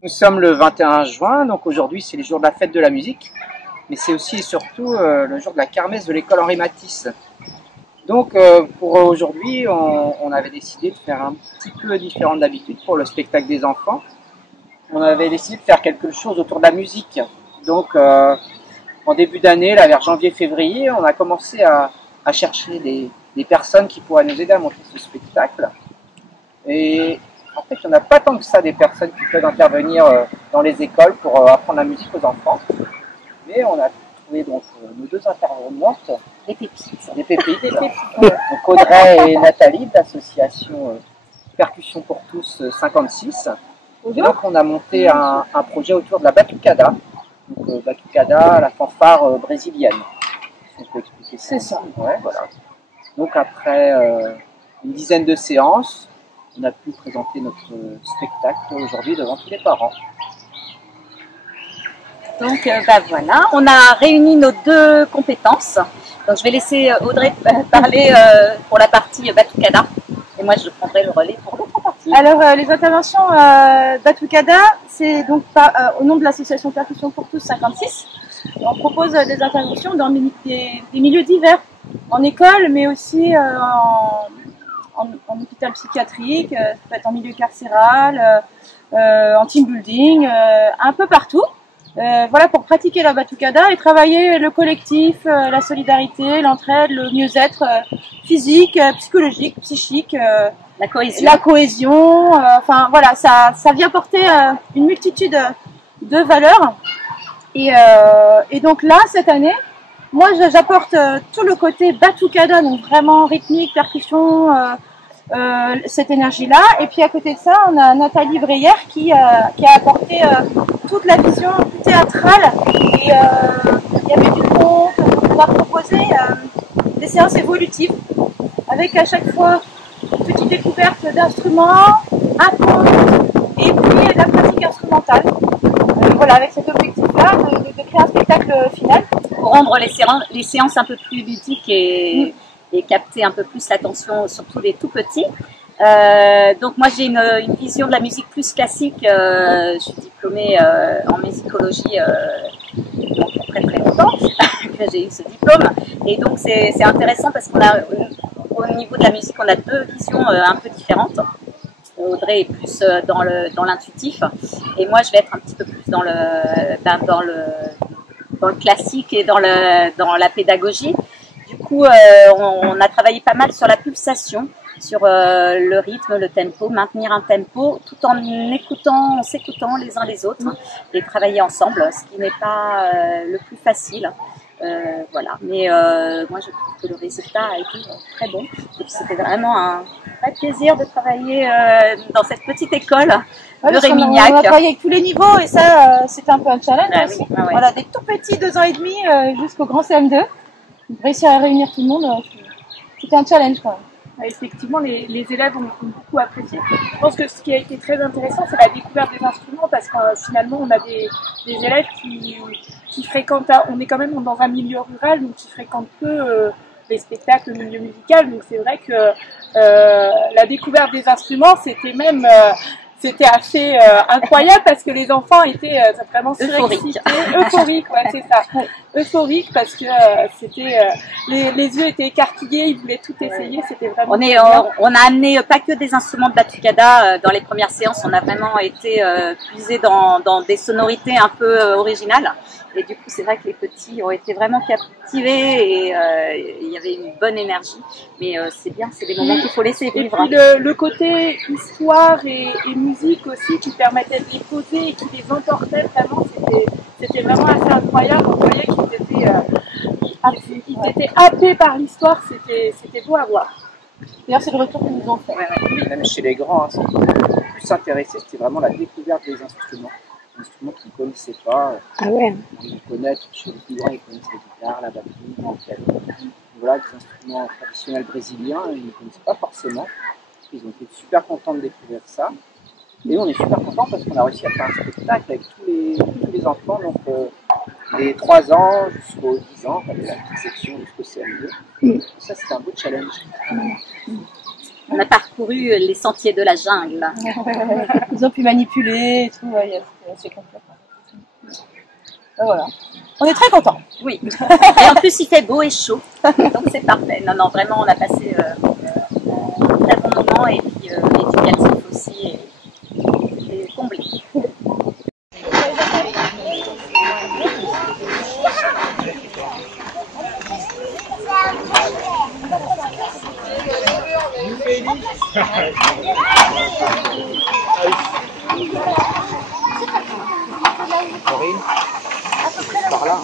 Nous sommes le 21 juin, donc aujourd'hui c'est le jour de la fête de la musique, mais c'est aussi et surtout le jour de la kermesse de l'école Henri Matisse. Donc pour aujourd'hui, on avait décidé de faire un petit peu différent d'habitude pour le spectacle des enfants. On avait décidé de faire quelque chose autour de la musique. Donc en début d'année, là vers janvier-février, on a commencé à chercher des personnes qui pourraient nous aider à monter ce spectacle. Et en fait, il n'y en a pas tant que ça des personnes qui peuvent intervenir dans les écoles pour apprendre la musique aux enfants. Mais on a trouvé donc nos deux intervenantes, des pépites. Des pépites. Donc Audrey et Nathalie de l'association Percussion pour tous 56. Et donc on a monté un projet autour de la batucada. Donc batucada, la fanfare brésilienne. On peut expliquer ça. C'est ça. Ouais, voilà. Donc après une dizaine de séances, on a pu présenter notre spectacle aujourd'hui devant tous les parents. Donc voilà, on a réuni nos deux compétences. Donc je vais laisser Audrey parler pour la partie batucada. Et moi je prendrai le relais pour l'autre partie. Alors les interventions batucada, c'est donc au nom de l'association Percussion pour tous 56. On propose des interventions dans des milieux divers, en école mais aussi en hôpital psychiatrique, ça peut être en milieu carcéral, en team building, un peu partout. Voilà, pour pratiquer la batucada et travailler le collectif, la solidarité, l'entraide, le mieux-être physique, psychologique, psychique, la cohésion. Enfin voilà, ça vient porter une multitude de valeurs. Et donc là, cette année, moi j'apporte tout le côté batucada, donc vraiment rythmique, percussion, cette énergie-là. Et puis à côté de ça, on a Nathalie Breyer qui a apporté toute la vision théâtrale. Et il y avait du conte. On a proposé des séances évolutives avec à chaque fois une petite découverte d'instruments, un conte et puis la pratique instrumentale. Voilà, avec cet objectif-là de créer un spectacle final. Pour rendre les séances un peu plus ludiques et capter un peu plus l'attention, surtout des tout petits. Donc moi j'ai une vision de la musique plus classique. Je suis diplômée en musicologie donc très très longtemps que j'ai eu ce diplôme. Et donc c'est intéressant parce qu'on a au niveau de la musique on a deux visions un peu différentes. Audrey est plus dans l'intuitif et moi je vais être un petit peu plus dans le classique et dans la pédagogie. Du coup, on a travaillé pas mal sur la pulsation, sur le rythme, le tempo, maintenir un tempo tout en s'écoutant les uns les autres et travailler ensemble, ce qui n'est pas le plus facile. Voilà, mais moi je trouve que le résultat a été très bon. C'était vraiment un vrai plaisir de travailler dans cette petite école de Rémignac. On a travaillé avec tous les niveaux et ça, c'était un peu un challenge aussi. Oui, ouais. Voilà, des tout petits 2 ans et demi jusqu'au grand CM2. Réussir à réunir tout le monde, c'était un challenge quand même. Effectivement, les élèves ont beaucoup apprécié. Je pense que ce qui a été très intéressant, c'est la découverte des instruments parce que finalement, on a des élèves qui fréquentent, on est quand même dans un milieu rural, donc qui fréquentent peu les spectacles, le milieu musical. Donc c'est vrai que la découverte des instruments, c'était assez incroyable parce que les enfants étaient vraiment surexcités, euphoriques, ouais, c'est ça, euphoriques parce que c'était les yeux étaient écarquillés, ils voulaient tout essayer, c'était vraiment. On a amené pas que des instruments de batucada dans les premières séances, on a vraiment été puisé dans des sonorités un peu originales. Et du coup, c'est vrai que les petits ont été vraiment captivés et il y avait une bonne énergie. Mais c'est bien, c'est des moments qu'il faut laisser vivre. Et puis le côté histoire et musique aussi qui permettait de les poser et qui les emportait vraiment, c'était vraiment assez incroyable. On voyait qu'ils étaient happés par l'histoire, c'était beau à voir. D'ailleurs, c'est le retour qu'ils nous ont fait. Oui, même chez les grands, ce qui les plus intéressé, c'était vraiment la découverte des instruments. Des instruments qu'ils ne connaissaient pas. Ah ouais. Ils les connaissent, chez les plus grands, ils connaissent la guitare, la batterie, le piano. Voilà, des instruments traditionnels brésiliens, ils ne connaissaient pas forcément. Ils ont été super contents de découvrir ça. Et on est super contents parce qu'on a réussi à faire un spectacle avec tous les enfants, donc des 3 ans jusqu'aux 10 ans, avec la petite section jusqu'au CM2. Ça, c'était un beau challenge. On a parcouru les sentiers de la jungle. Ils ont pu manipuler et tout, ouais, c'est complet. Voilà. On est très contents. Oui. Et en plus, il fait beau et chaud. Donc c'est parfait. Non, non, vraiment, on a passé un très bon moment et puis l'éducatif aussi est comblé. Corinne, par là.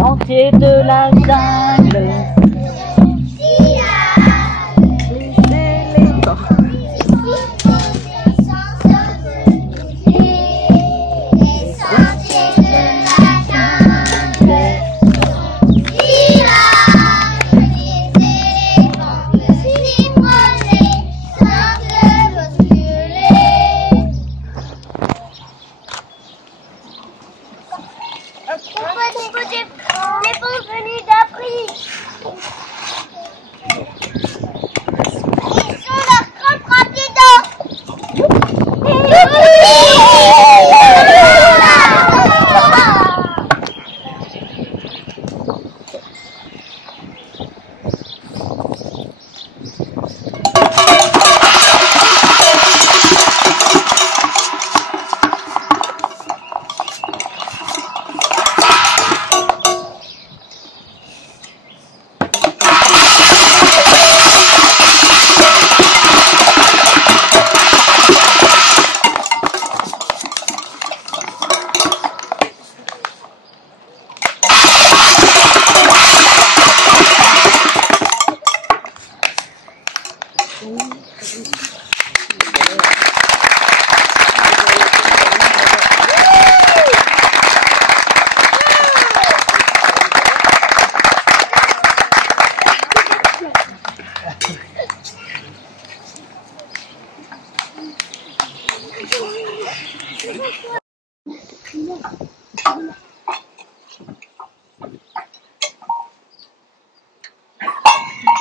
sentiers de la jungle.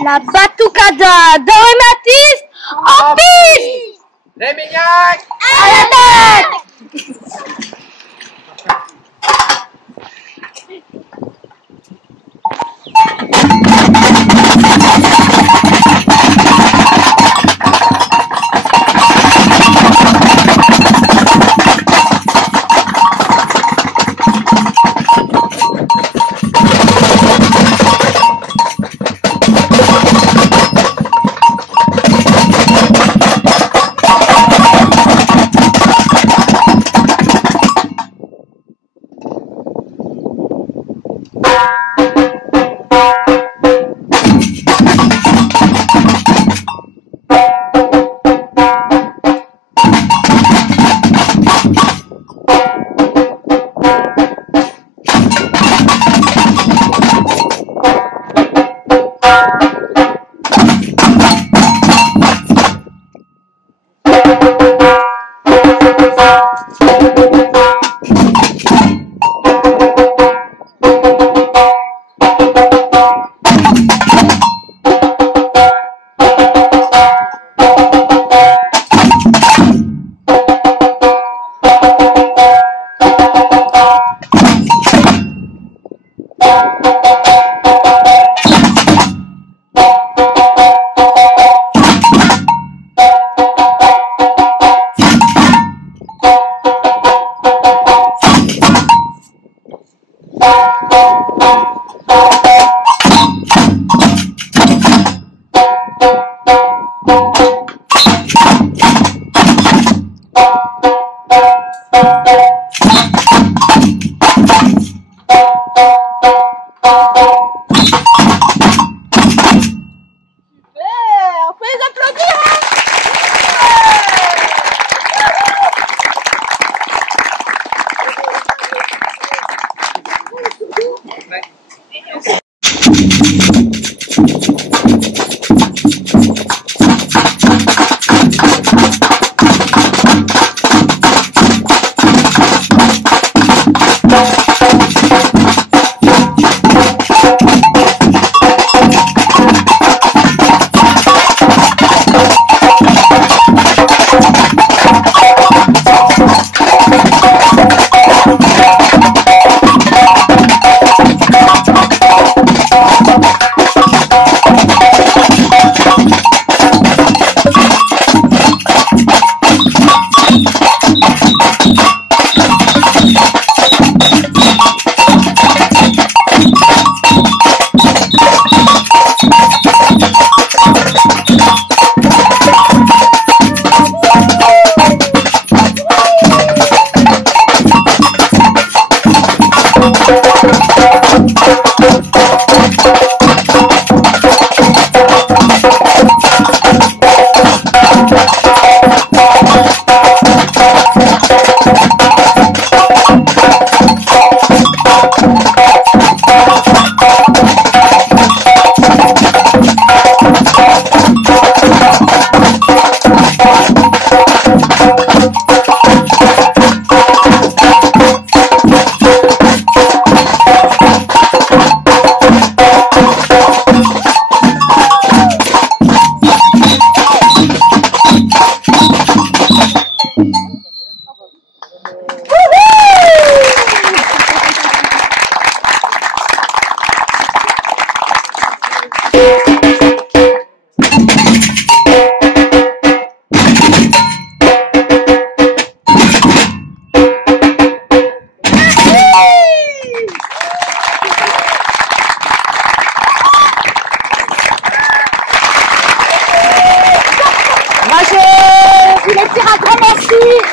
La batucada d'Arématis en piste. Les Mignacs À l'attaque.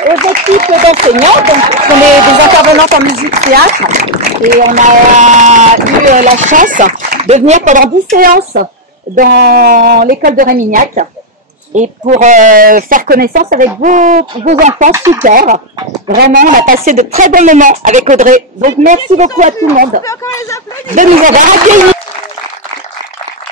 Aux équipes d'enseignants, donc on est des intervenantes en musique théâtre et on a eu la chance de venir pendant 10 séances dans l'école de Rémignac et pour faire connaissance avec vos enfants, super. Vraiment, on a passé de très bons moments avec Audrey. Donc merci beaucoup à tout le monde de nous avoir accueillis.